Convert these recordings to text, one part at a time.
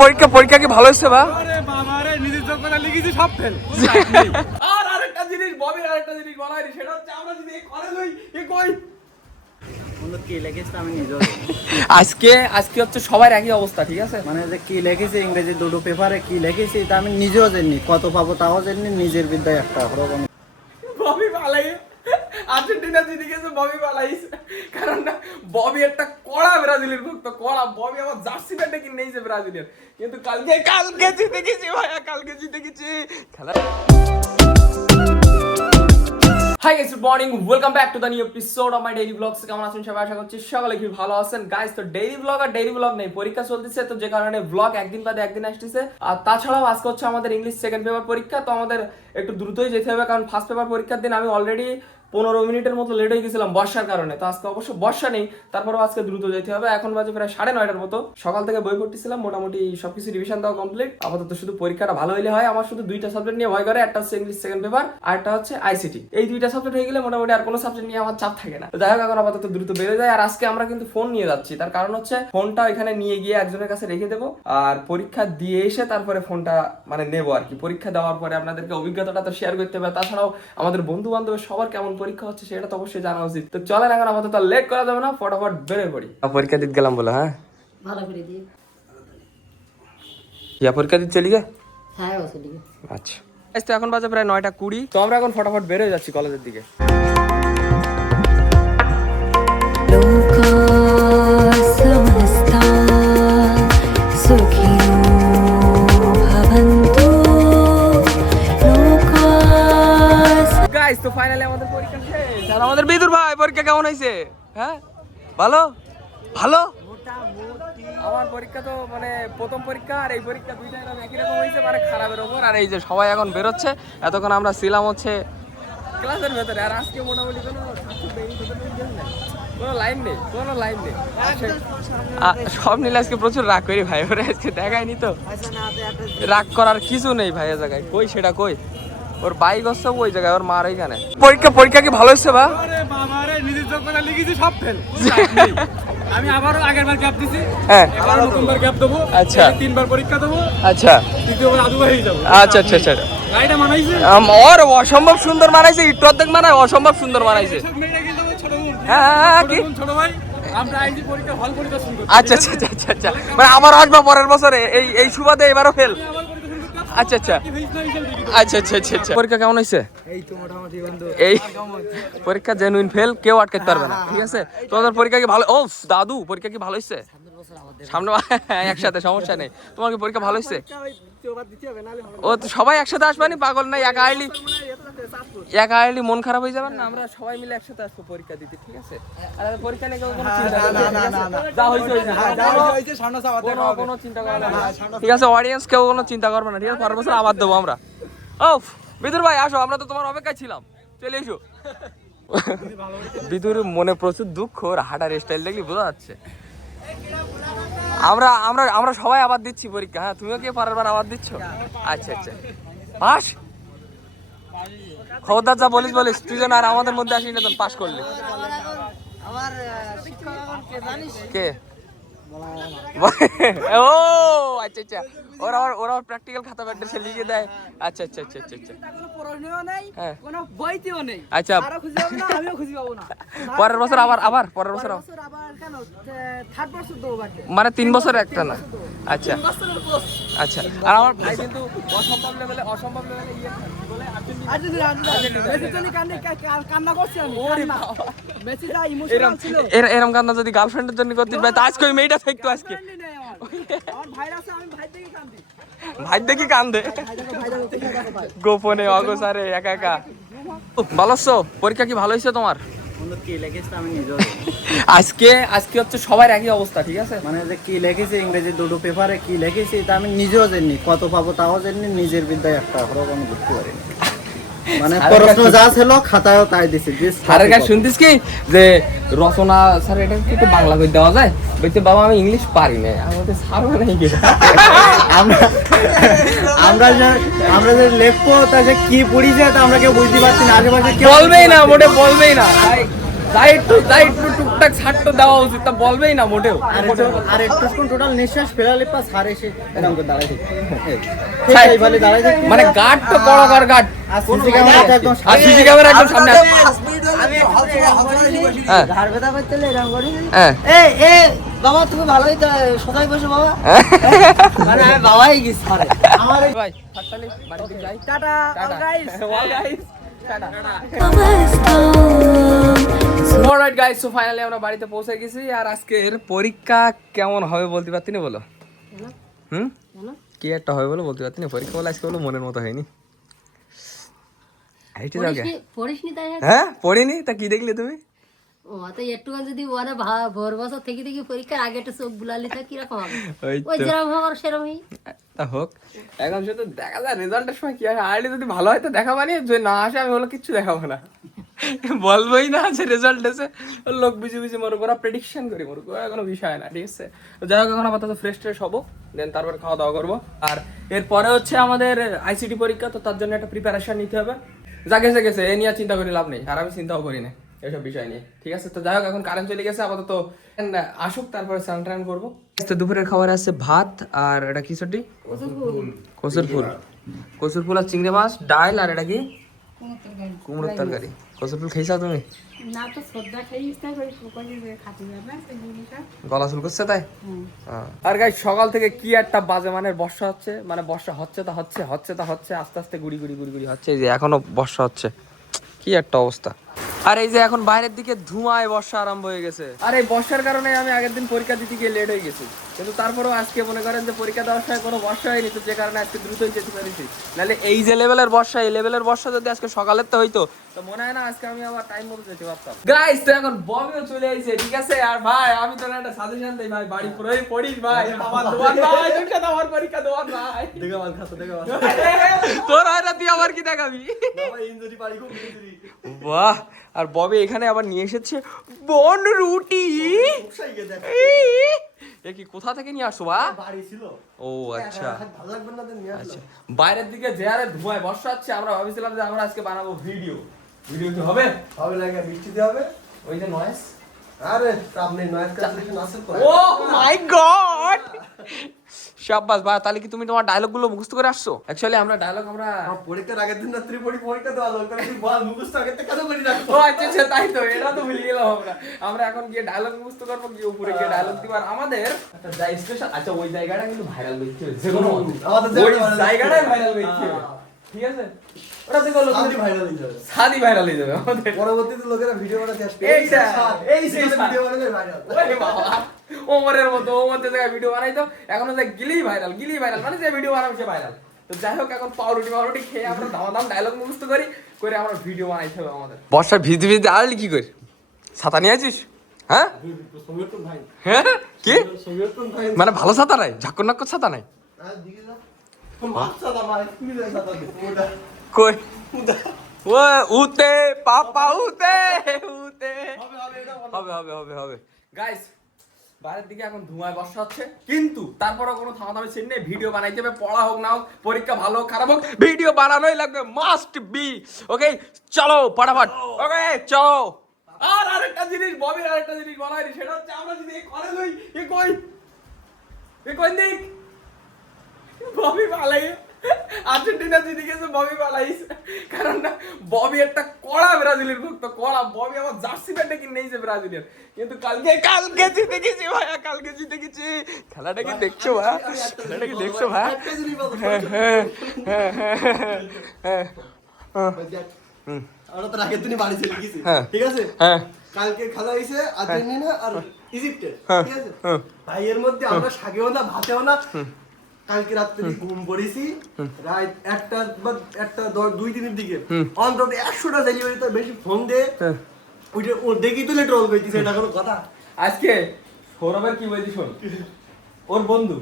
পরীক্ষা কি ভালো হচ্ছে বা? আরে বাবা রে, নিজের যোগ্যতা লিখেছি সব ফেল। আর আরেকটা জিনিস ববির আরেকটা জিনিস বলা হয়নি, সেটা হচ্ছে আমরা যদি এই করে লই এ কই বন্ধু কি লিখেছে আমি নিজেও আজকে হচ্ছে সবার একই অবস্থা, ঠিক আছে? মানে যে কি লিখেছে ইংরেজি দুটো পেপারে কি লিখেছি তা আমি নিজেও জানি, কত পাবো তাও জানি, নিজের বিদ্যায় একটা হরকম। ববি পালাই আর্জেন্টিনা জিতে গেছে, ববি পালাইছে। কারণ না, ববি একটা কড়া ব্রাজিলের ভক্ত, কড়া। ববি আমার জার্সি প্যান্টটা কিনে নিয়েছে ব্রাজিলের, কিন্তু কালকে জিতে গেছি ভাইয়া, কালকে জিতে গেছি খেলা। Hi guys, good morning, welcome back to the new episode of my daily blogs. কেমন আছেন সবাই? আশা করছি সকলে খুব ভালো আছেন। গাইস, তো ডেইলি ব্লগ নেই, পরীক্ষা চলতেছে, তো যে কারণে ব্লগ একদিন বাদে একদিন আসতেছে। আর তাছাড়াও আজকে হচ্ছে আমাদের ইংলিশ সেকেন্ড পেপার পরীক্ষা, তো আমাদের একটু দ্রুতই যেতে হবে, কারণ ফার্স্ট পেপার পরীক্ষার দিন আমি অলরেডি 15 মিনিটের মতো লেট হয়ে গেছিলাম বর্ষার কারণে। তো আজকে অবশ্য বর্ষা নেই, তারপরেও আজকে দ্রুত যেতে হবে। এখন বাজে প্রায় 9:30টার মতো। সকাল থেকে বই পড়তেছিলাম, মোটামুটি সবকিছু রিভিশন দেওয়া কমপ্লিট। আপাতত শুধু পরীক্ষাটা ভালো হইলে হয়। আমার শুধু দুইটা সাবজেক্ট নিয়ে ভয় করে, একটা হচ্ছে ইংলিশ সেকেন্ড পেপার, আর একটা হচ্ছে আইসিটি। এই দুইটা সাবজেক্ট হয়ে গেলে মোটামুটি আর কোনো সাবজেক্ট নিয়ে আমার চাপ থাকে না। তো যাই হোক, এখন আপাতত দ্রুত বেড়ে যায়। আর আজকে আমরা কিন্তু ফোন নিয়ে যাচ্ছি, তার কারণ হচ্ছে ফোনটা এখানে নিয়ে গিয়ে একজনের কাছে রেখে দেবো, আর পরীক্ষা দিয়ে এসে তারপরে ফোনটা মানে নেবো আর কি। পরীক্ষা দেওয়ার পরে আপনাদেরকে অভিজ্ঞতাটা তো শেয়ার করতে হবে। তাছাড়াও আমাদের বন্ধু বান্ধবের সবার কেমন পরীক্ষা হচ্ছে সেটা তো অবশ্যই জানা উচিত। তো চলেন, এখন আপাতত লেট করা যাবে না, ফটাফট বেরোয় পড়ি। পরীক্ষা দিতে গেলাম বলে, হ্যাঁ ভালো করে দিয়ে। ইয়া পরীক্ষা দিতে চলি গে? হ্যাঁ ও চলি গে। আচ্ছা, তো এখন বাজে প্রায় 9:20। তো আমরা এখন ফটাফট বের হয়ে যাচ্ছি কলেজের দিকে। গাইস, তো ফাইনালি আমাদের পরীক্ষা শেষ। আর আমাদের বিদুর ভাই, পরীক্ষা কেমন হয়েছে? হ্যাঁ ভালো ভালো। আমার পরীক্ষা তো মানে প্রথম পরীক্ষা আর এই পরীক্ষা দুইটা একই রকম হয়েছে, মানে খারাপের ওপর। আর এই যে সবাই এখন বেরোচ্ছে, এতক্ষণ আমরা ছিলাম হচ্ছে ক্লাসের ভেতরে। আর আজকে মোটামুটি কোনো লাইন নেই। সব নিলে আজকে প্রচুর রাগ করি ভাই, ওরা আজকে দেখায়নি তো। রাগ করার কিছু নেই ভাই, এ জায়গায় কই সেটা কই, ওর বাইক হচ্ছে ওই জায়গায়, ওর মার ওইখানে। পরীক্ষা কি ভালো হচ্ছে বা? আরে বাবা রে, নিজের যোগ্যতা লিখেছি সব ফেল। আমি আবারও আগের বার গ্যাপ দিছি, হ্যাঁ এবার নতুনবার গ্যাপ দেবো। আচ্ছা, 3বার পরীক্ষা দেবো। আচ্ছা, তৃতীয়বার আদু হয়ে যাবো। আচ্ছা। গাড়িটা মানাইছে, ওর অসম্ভব সুন্দর মানাইছে, একটু অর্ধেক মানায়, অসম্ভব সুন্দর মানাইছে। সব মেয়েরা কিন্তু আমার ছোট বোন। হ্যাঁ কি ছোট ভাই, আমরা আইজি পরীক্ষা হল পরীক্ষা শুরু করছি। আচ্ছা, মানে আবার আসবা পরের বছরে, এই সুবাদে এবারও ফেল। আবার পরীক্ষা শুরু করতে আচ্ছা। পরীক্ষা কেমন হয়েছে? এই তো মোটামুটি বন্ধু। এই পরীক্ষা জেনুইন ফেল, কেউ আটকাতে পারবে না, ঠিক আছে? তোমাদের পরীক্ষা কি ভালো? ও দাদু, পরীক্ষা কি ভালো হয়েছে? সামনে একসাথে, সমস্যা নেই। তোমার কি পরীক্ষা ভালো হয়েছে? ও তো সবাই একসাথে আসবানি, পাগল নাই, একা আইলি মন খারাপ হয়ে যাবে না। আমরা সবাই মিলে একসাথে আসবো পরীক্ষা দিতে, ঠিক আছে? আর পরীক্ষা নিয়ে কোনো চিন্তা কোনো চিন্তা করবে না, ঠিক আছে? অডিয়েন্স কেউ কোনো চিন্তা করবে না, ঠিক আছে? পরের বছর আবার দেবো আমরা। ও বিদুর ভাই, আসো, আমরা তো তোমার অপেক্ষায় ছিলাম, চলে এসো। বিদুর মনে প্রচুর দুঃখ, ওর হাঁটার স্টাইল দেখলি বোঝা যাচ্ছে। আমরা সবাই আবার দিচ্ছি পরীক্ষা, হ্যাঁ? তুমিও কি পরের বার আবার দিচ্ছ? আচ্ছা পাস। খবরদার যা বলিস, তুই যেন আর আমাদের মধ্যে আসিস না, তখন পাস করলি। আমার শিক্ষক এখন কে জানিস? কে? ও আচ্ছা, ওরা প্র্যাকটিক্যাল খাতা ব্যাগটা লিখে দেয়। আচ্ছা। কোনো প্রশ্নও নেই, হ্যাঁ। কোনো বইতেও নেই। আচ্ছা, আরো খুঁজে পাবো না, আমিও খুঁজে পাবো না। পরের বছর আবার পরের বছর আবার কেন থার্ড বছর দেবো বাকি। মানে 3 বছর একটা না? আচ্ছা। 3 বছরের কোর্স। আচ্ছা, আর আমার ভাই কিন্তু অসম্ভব লেভেলে ইয়ে বলে কান্না করছি আমি। মেসি যা ইমোশনাল ছিল। এরকম কান্না যদি গার্লফ্রেন্ডের জন্য করতিস ভাই, তো আজকে ওই মেয়েটা থাকতো আজকে। আমার ভাইরা আছে, আমি ভাই থেকে কান্দি। ভাই দেখি কান্দে গোপনে, অগোসারে, একা। ভালো আছো? পরীক্ষা কি ভালো হয়েছে তোমার? বন্ধু কি লিখেছে আমি নিজেও আজকে হচ্ছে সবার একই অবস্থা, ঠিক আছে? মানে যে কি লিখেছে ইংরেজি দুটো পেপারে কি লিখেছি তা আমি নিজেও জানি, কত পাবো তাও জানি, নিজের বিদ্যায় একটা হরকম বুঝতে পারিনি। মানে প্রশ্ন যা ছিল খাতায়ও তাই দিছি। স্যারের কাছে শুনতিস কি যে রচনা, স্যার এটা একটু বাংলা করে দেওয়া যায়? বলতে বাবা আমি ইংলিশ পারি না। আমাদের স্যার মানে কি আমরা যে লেখবো তা যে কি পড়ি যায় তা আমরা কেউ বুঝতে পারছি না, আশেপাশে কেউ বলবেই না, মোটে বলবেই না। যাই একটু টুকটাক ছাড়টো দেওয়া উচিত, তা বলবেই না মোটেও। আর একটু টোটাল নিঃশ্বাস ফেরালে পা সার এসে এরকম করে দাঁড়ায় থাকে এইভাবে দাঁড়ায় থাকে মানে গার্ড তো বড় কর গার্ড, আর সিসি ক্যামেরা একদম আর সিসি ক্যামেরা একদম সামনে আছে। হ্যাঁ ঘাড় ব্যথা করতে এরকম করি হ্যাঁ এই এ বাবা তুমি ভালোই তো সদাই বসে বাবা মানে আমি বাবাই গেছি আরে আমার ভাই ফাটালি বাড়িতে যাই। Tata tata guys all guys tata. Alright guys, so finally আমরা বাড়িতে পৌঁছে গেছি। আর আজকের পরীক্ষা কেমন হবে বলতে পারতি না বলো? কি একটা হবে বলো বলতে পারতি না? পরীক্ষা বলে আজকে বলো মনের মতো হয়নি। হাইটে যাও কে? পড়িসনি তাই? হ্যাঁ পড়িনি, তা কি দেখলে তুমি? ও তো একটুখানি যদি মানে ভোর বছর থেকে পরীক্ষার আগে একটা চোখ বুলালি তা কিরকম হবে? ওই ওই তো যেরকম হওয়ার সেরকমই। তা হোক। এখন শুধু দেখা যায় রেজাল্টের সময় কি হয়। আর্লি যদি ভালো হয় তো দেখাবানি, যদি না আসে আমি হলো কিচ্ছু দেখাবো না, বলবোই না যে রেজাল্ট এসে। লোক বুঝে বুঝে মনে করা প্রেডিকশন করি মনে করা কোনো বিষয় না, ঠিক আছে? তো যাই হোক, এখন আপাতত ফ্রেশ ট্রেশ হবো, দেন তারপর খাওয়া দাওয়া করবো। আর এরপরে হচ্ছে আমাদের আইসিটি পরীক্ষা, তো তার জন্য একটা প্রিপারেশন নিতে হবে। যা গেছে গেছে, এ নিয়ে চিন্তা করে লাভ নেই, আর আমি চিন্তাও করি না এসব বিষয় নিয়ে, ঠিক আছে? তো যাই হোক, এখন কারেন্ট চলে গেছে, আপাতত আসুক, তারপরে স্নান টান করবো। তো দুপুরের খাবার আছে ভাত আর এটা কি সবজি? কচুর ফুল। কচুর ফুল আর চিংড়ি মাছ, ডাল, আর এটা কি কুমড়োর তরকারি। কচুর ফুল খেয়েছো তুমি? না তো সদ্যা খেয়েছিস তাই খাতে যাবে গলা চুল করছে তাই? আর গাইস, সকাল থেকে কি একটা বাজে মানে বর্ষা হচ্ছে, মানে বর্ষা হচ্ছে তা হচ্ছে, হচ্ছে তা হচ্ছে, আস্তে আস্তে গুড়ি গুড়ি গুড়ি গুড়ি হচ্ছে। এই যে এখনো বর্ষা হচ্ছে, কি একটা অবস্থা। আর এই যে এখন বাইরের দিকে ধোঁয়ায় বর্ষা আরম্ভ হয়ে গেছে। আর এই বর্ষার কারণে আমি আগের দিন পরীক্ষা দিতে গিয়ে লেট হয়ে গেছি, কিন্তু তারপরেও আজকে মনে করেন যে পরীক্ষা দেওয়ার সময় কোনো বর্ষা হয়নি, তো যে কারণে আজকে দ্রুতই যেতে পেরেছি। নাহলে এই যে লেভেলের বর্ষা, এই লেভেলের বর্ষা যদি আজকে সকালের তো হইতো, তো মনে হয় না আজকে আমি আবার টাইম মতো যেতে পারতাম। গাইস, তো এখন ববিও চলে আইছে, ঠিক আছে? আর ভাই আমি তোর একটা সাজেশন দেই ভাই, বাড়ি পুরোই পড়িস ভাই, আমার দোয়ান ভাই, তোর সাথে আমার পরীক্ষা দোয়ান ভাই। দেখা মাল খাতো দেখা মাল তোর হয় না, তুই আবার কি দেখাবি? বাবা ইনজুরি পারি খুব ইনজুরি বাহ! আর ববি এখানে আবার নিয়ে এসেছে বন রুটি। উৎসাহীকে দেখ এ কি কোথা থেকে নিয়ে আসছো বা? বাড়ি ছিল ও আচ্ছা ভালো লাগবে না তো নিয়ে আসলো বাইরের দিকে যে হারে ধোঁয়ায় বর্ষা হচ্ছে, আমরা ভাবছিলাম যে আমরা আজকে বানাবো ভিডিও। ভিডিও কি হবে? হবে লাগে বৃষ্টিতে হবে ওই যে নয়েস। আরে আপনি নয়েজ ক্যান্সেলেশন আছে তো ও মাই গড! শাবাশ বা, তাহলে কি তুমি তোমার ডায়লগ গুলো মুখস্থ করে আসছো? অ্যাকচুয়ালি আমরা ডায়লগ আমরা পরীক্ষার আগের দিন রাত্রি পরীক্ষা দেওয়া লোক তুই বল মুখস্থ আগে থেকে কেন করি রাখো ও আচ্ছা আচ্ছা, তাই তো, এটা তো ভুলে গেলাম আমরা। আমরা এখন গিয়ে ডায়লগ মুখস্থ করবো, গিয়ে উপরে গিয়ে ডায়লগ দিব। আর আমাদের একটা স্পেশাল, আচ্ছা ওই জায়গাটা কিন্তু ভাইরাল হইছে, যে কোনো আমাদের ওই জায়গাটা জায়গাটাই ভাইরাল হইছে, ঠিক আছে? ওটা দেখো লোক সাদি ভাইরাল হয়ে যাবে সাদি ভাইরাল হয়ে যাবে আমাদের। পরবর্তীতে লোকেরা ভিডিও বানাতে আসবে এই সেই ভিডিও বানালে ভাইরাল ওরে বাবা, ওমরের মতো ওমরতে জায়গায় ভিডিও বানাইতো, এখন যে গিলি ভাইরাল মানে যে ভিডিও বানাবে সে ভাইরাল। তো যাই হোক, এখন পাউরুটি খেয়ে আমরা দাম ডায়লগ মুখস্থ করে আমরা ভিডিও বানাইতে হবে আমাদের। বর্ষা ভিজতে ভিজতে আরলি কি করে? ছাতা নিয়ে আছিস? হ্যাঁ সমীরতন ভাই হ্যাঁ কি সমীরতন ভাই মানে ভালো ছাতা নাই, ঝাক্কর নাক্কর ছাতা নাই? আর দিকে যা মাছটা দা ভাই তুমি যা দাদা ওটা কই ও উতে পাপা উতে উতে হবে হবে হবে হবে। গাইস, বাইরের দিকে এখন ধোঁয়ায় বর্ষা হচ্ছে, কিন্তু তারপরও কোনো থামাথামি সিন নেই। ভিডিও বানাইতে হবে, পড়া হোক না হোক, পরীক্ষা ভালো হোক খারাপ হোক, ভিডিও বানানোই লাগবে, মাস্ট বি। ওকে চলো ফটাফট, ওকে চলো। আর আরেকটা জিনিস, ববির আরেকটা জিনিস বলা হয়নি, সেটা হচ্ছে আমরা যদি এই করে লই, এ কই দিক ববি পালাই, আর্জেন্টিনা জিতে গেছে, ববি পালাইছে। কারণ না, ববি একটা কড়া ব্রাজিলের ভক্ত, কড়া। ববি আমার জার্সি প্যান্টটা কিনে নিয়েছে ব্রাজিলের, কিন্তু কালকে জিতে গেছি ভাইয়া, কালকে জিতে গেছি। খেলাটা কি দেখছো ভাই? খেলাটা কি দেখছো ভাই? আমরা তো আগের দিনই বাড়ি চলে গেছি হ্যাঁ। ঠিক আছে হ্যাঁ কালকে খেলা হয়েছে আর্জেন্টিনা আর ইজিপ্টের হ্যাঁ। ঠিক আছে ভাই এর মধ্যে আমরা শাকেও না ভাতেও না কালকে রাত্রে ঘুম পড়েছি রাত একটা 2-3 দিকে অন্তত 100টা ডেলিভারি তো বেশি ফোন দে ওইটা ও দেখি তুলে ট্রল করতেছে, এটা কোনো কথা? আজকে সৌরভের কি বলছি শোন, ওর বন্ধু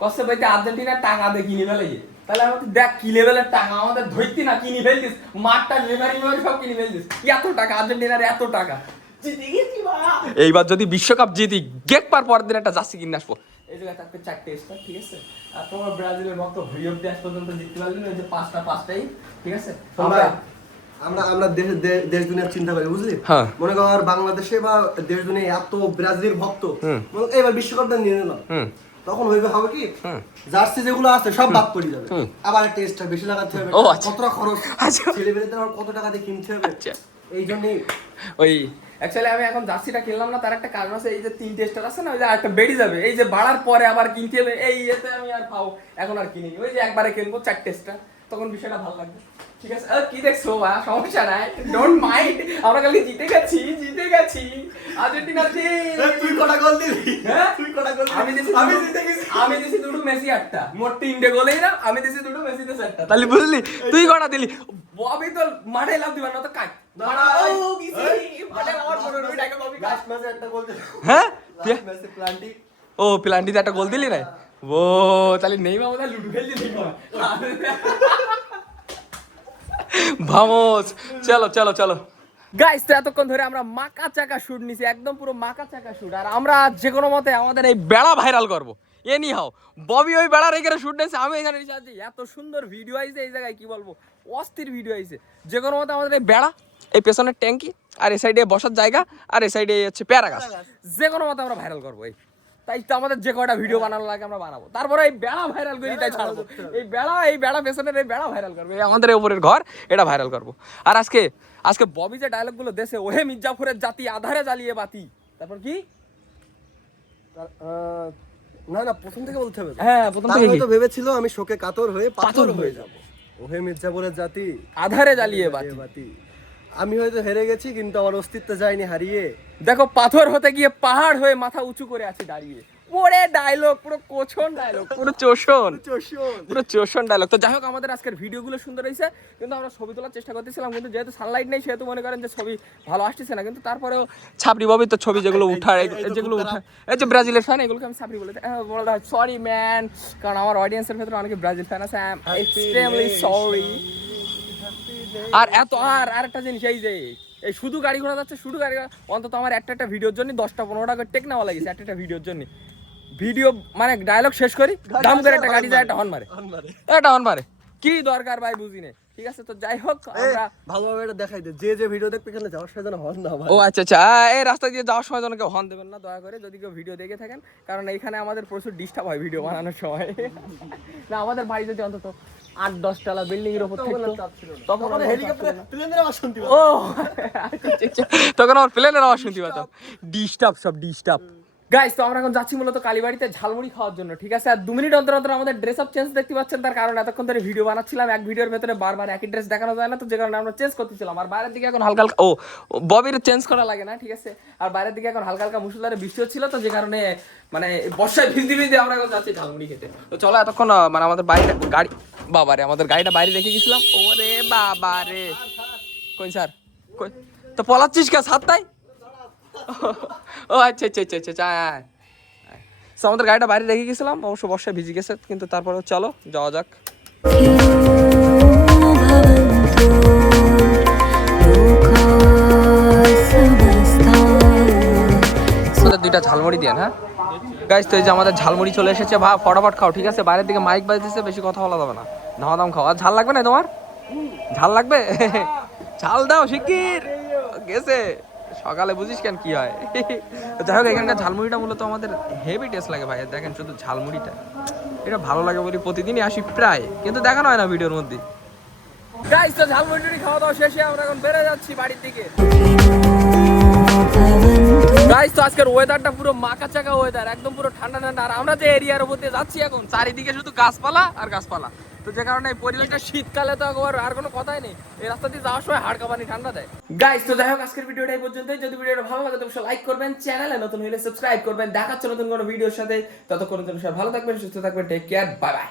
কষ্ট পাইতে আর্জেন্টিনার টাকা দিয়ে কিনে ফেলেছে। তাহলে আমাকে দেখ কি লেভেলের টাকা আমাদের ধরতি না, কিনে ফেলছিস মাঠটা রেফারি সব কিনে ফেলছিস। এত টাকা আর্জেন্টিনার, এত টাকা জিতে গেছি ভাই। এইবার যদি বিশ্বকাপ জিতি গেট পার পরের দিন একটা জার্সি কিনে আসবো। এই জায়গায় থাকবে 4টে স্টার, ঠিক আছে? আর তোমার ব্রাজিলের ভক্ত হরিয়ব দেশ পর্যন্ত জিততে পারলি না, ওই যে 5টাই, ঠিক আছে? আমরা আমরা দেশ দুনিয়ার চিন্তা করি বুঝলি, হ্যাঁ। মনে কর বাংলাদেশে বা দেশ দুনিয়ায় এত ব্রাজিলের ভক্ত, এবার বিশ্বকাপটা নিয়ে নিলাম, তখন হবে কি জার্সি যেগুলো আছে সব বাদ পড়ে যাবে, আবার টেস্টটা বেশি লাগাতে হবে, ও, আচ্ছা। কতটা খরচ, আচ্ছা। ছেলেমেয়েদের আবার কত টাকা দিয়ে কিনতে হবে, এই জন্যই ওই অ্যাকচুয়ালি আমি এখন জার্সিটা কিনলাম না, তার একটা কারণ আছে, এই যে 3 টেস্টার আছে না, ওই যে আরেকটা বেড়ে যাবে, এই যে বাড়ার পরে আবার কিনতে হবে, এই এতে আমি আর পাও এখন আর কিনিনি, ওই যে একবারে কিনবো 4 টেস্টার, তখন বিষয়টা ভালো লাগবে। ঠিক আছে, কি দেখছো সমস্যা নাই, ডোন্ট মাইন্ড, আমরা খালি জিতে গেছি আর্জেন্টিনা জিত। তুই কটা গোল দিলি? হ্যাঁ? তুই কটা গোল দিলি? আমি জিতে গেছি, আমি দিছি দুটো মেসি একটা, মোট 3টে গোলেই না, আমি দিছি দুটো মেসিতে 4টা। তাহলে বুঝলি তুই কটা দিলি? ববি তো মাঠে লাভ দিবা না তো কাট ও গিছি মাঠে আমার বড় রুই ডাকে ববি কাট। লাস্ট ম্যাচে একটা গোল দিলি, হ্যাঁ লাস্ট ম্যাচে প্লান্টি। ও প্লান্টিতে একটা গোল দিলি না? ও তাহলে নেই মামা লুডু খেলতে দেখো ভামোস। চলো চলো চলো গাইস, তো এতক্ষণ ধরে আমরা মাকা চাকা শুট নিছি, একদম পুরো মাকা চাকা শুট, আর আমরা যে কোনো মতে আমাদের এই বেড়া ভাইরাল করবো। এনি হাও ববি ওই বেড়ার এখানে শুট নিয়েছে, আমি এখানে নিচে আছি। এত সুন্দর ভিডিও আইছে এই জায়গায়, কি বলবো, অস্থির ভিডিও আইছে। যে কোনো মতে আমাদের এই বেড়া, এই পেছনের ট্যাঙ্কি, আর এই সাইডে বসার জায়গা, আর এই সাইডে হচ্ছে পেয়ারা গাছ, যে কোনো মতে আমরা ভাইরাল করবো। এই তাই তো আমাদের যে কয়টা ভিডিও বানানো লাগে আমরা বানাবো, তারপরে এই বেড়া ভাইরাল করি, তাই ছাড়বো। এই বেড়া পেছনের এই বেড়া ভাইরাল করবে, এই আমাদের এই উপরের ঘর, এটা ভাইরাল করবো। আর আজকে আজকে ববি যে ডায়লগ গুলো দেশে, ওহে মির্জাফরের জাতি আধারে জ্বালিয়ে বাতি, তারপর কি না না, প্রথম থেকে বলতে হবে। হ্যাঁ প্রথম তার থেকে হয়তো ভেবেছিল আমি শোকে কাতর হয়ে পাথর হয়ে যাব, ওহে মির্জাপুরের জাতি আধারে জ্বালিয়ে বাতি। বাতি। আমি হয়তো হেরে গেছি কিন্তু আমার অস্তিত্ব যায়নি হারিয়ে। দেখো পাথর হতে গিয়ে পাহাড় হয়ে মাথা উঁচু করে আছি দাঁড়িয়ে। ওরে ডায়লগ, পুরো কোছন ডায়লগ, পুরো চোষণ, চোষণ। পুরো চোষণ ডায়লগ। তো যাই হোক, আমাদের আজকের ভিডিওগুলো সুন্দর হয়েছে, কিন্তু আমরা ছবি তোলার চেষ্টা করতেছিলাম, কিন্তু যেহেতু সানলাইট নেই সেহেতু মনে করেন যে ছবি ভালো আসতেছে না, কিন্তু তারপরেও ছাপড়ি ববি তো ছবি যেগুলো উঠায়, যেগুলো উঠায়, এই যে ব্রাজিলের ফ্যান, এগুলোকে আমি ছাপড়ি বলে সরি ম্যান, কারণ আমার অডিয়েন্সের ভেতরে অনেকে ব্রাজিল ফ্যান আছে, আই এম এক্সট্রিমলি সরি। আর আরেকটা জিনিস, এই যে এই শুধু গাড়ি ঘোড়া যাচ্ছে, শুধু গাড়ি ঘোড়া, অন্তত আমার একটা ভিডিওর জন্য 10-15 টাকা টেক নেওয়া লাগিছে, একটা ভিডিওর জন্য। ভিডিও মানে ডায়লগ শেষ করি, দাম করে একটা গাড়ি যায়, একটা হর্ন মারে, এটা হন মারে। কি দরকার ভাই বুঝি না। ঠিক আছে, তো যাই হোক, আমরা ভালোভাবে এটা দেখাই দে, যে যে ভিডিও দেখবে এখানে যাওয়ার সময় যেন হর্ন না ভাই। ও আচ্ছা আচ্ছা, এই রাস্তা দিয়ে যাওয়ার সময় যেন কেউ হর্ন দেবেন না, দয়া করে, যদি কেউ ভিডিও দেখে থাকেন, কারণ এইখানে আমাদের প্রচুর ডিস্টার্ব হয় ভিডিও বানানোর সময়। না আমাদের বাড়ি যদি অন্তত 8-10 তলা বিল্ডিং এর উপর থাকতো, তখন তখন হেলিকপ্টার প্লেনের আওয়াজ শুনতে পাবো। ও তখন আমার প্লেনের আওয়াজ শুনতে পেতাম। ডিস্টার্ব, সব ডিস্টার্ব। গাইস, তো আমরা এখন যাচ্ছি মূলত কালীবাড়িতে ঝালমুড়ি খাওয়ার জন্য। ঠিক আছে, আর 2 মিনিট অন্তর অন্তর আমাদের ড্রেস আপ চেঞ্জ দেখতে পাচ্ছেন, তার কারণ এতক্ষণ ধরে ভিডিও বানাচ্ছিলাম, এক ভিডিওর ভেতরে বারবার একই ড্রেস দেখানো যায় না, তো যে কারণে আমরা চেঞ্জ করতেছিলাম। আর বাইরের দিকে এখন হালকা হালকা, ও ববির চেঞ্জ করা লাগে না, ঠিক আছে, আর বাইরের দিকে এখন হালকা হালকা মুষলধারে বৃষ্টি হচ্ছিল, তো যে কারণে মানে বর্ষায় ভিজতে আমরা এখন যাচ্ছি ঝালমুড়ি খেতে। তো চলো, এতক্ষণ মানে আমাদের বাইরে গাড়ি, বাবারে আমাদের গাড়িটা বাইরে রেখে গেছিলাম। ওরে বাবারে, কই স্যার কই, তো পলাচ্ছিস কে সাতটায়? ও আচ্ছা আচ্ছা আচ্ছা আচ্ছা, আয়। তো আমাদের গাড়িটা বাইরে রেখে গেছিলাম, অবশ্য বর্ষায় ভিজে গেছে, কিন্তু তারপরেও চলো যাওয়া যাক। আমাদের 2টা ঝালমুড়ি দিয়ে, হ্যাঁ গাইস। তো এই যে আমাদের ঝালমুড়ি চলে এসেছে, ভাই ফটাফট খাও, ঠিক আছে? বাইরের দিকে মাইক বাজতেছে, বেশি কথা বলা যাবে না, দাম খাও। আর ঝাল লাগবে না তোমার? ঝাল লাগবে? ঝাল দাও শিগগির, গেছে সকালে, বুঝিস কেন কি হয়। যাই হোক, এখানকার ঝালমুড়িটা মূলত আমাদের হেভি টেস্ট লাগে ভাই। দেখেন শুধু ঝালমুড়িটা, এটা ভালো লাগে বলি প্রতিদিনই আসি প্রায়, কিন্তু দেখানো হয় না ভিডিওর মধ্যে। গাইস, তো ঝালমুড়ি খাওয়া দাওয়া শেষে আমরা এখন বেড়ে যাচ্ছি বাড়ির দিকে। গাইস, তো আজকের ওয়েদারটা পুরো মাকা চাকা ওয়েদার, একদম পুরো ঠান্ডা ঠান্ডা। আর আমরা যে এরিয়ার উপর দিয়ে যাচ্ছি এখন, চারিদিকে শুধু গাছপালা আর গাছপালা, তো যে কারণে এই পরিবেশটা, শীতকালে তো একবার আর কোনো কথাই নেই, এই রাস্তা দিয়ে যাওয়ার সময় হাড় কাঁপানি ঠান্ডা দেয়। গাইস, তো যাই হোক, আজকের ভিডিওটা এই পর্যন্তই। যদি ভিডিওটা ভালো লাগে তো অবশ্যই লাইক করবেন, চ্যানেলে নতুন হলে সাবস্ক্রাইব করবেন। দেখাচ্ছে নতুন কোনো ভিডিওর সাথে, ততক্ষণ সবাই ভালো থাকবেন, সুস্থ থাকবেন, টেক কেয়ার, বাই বাই।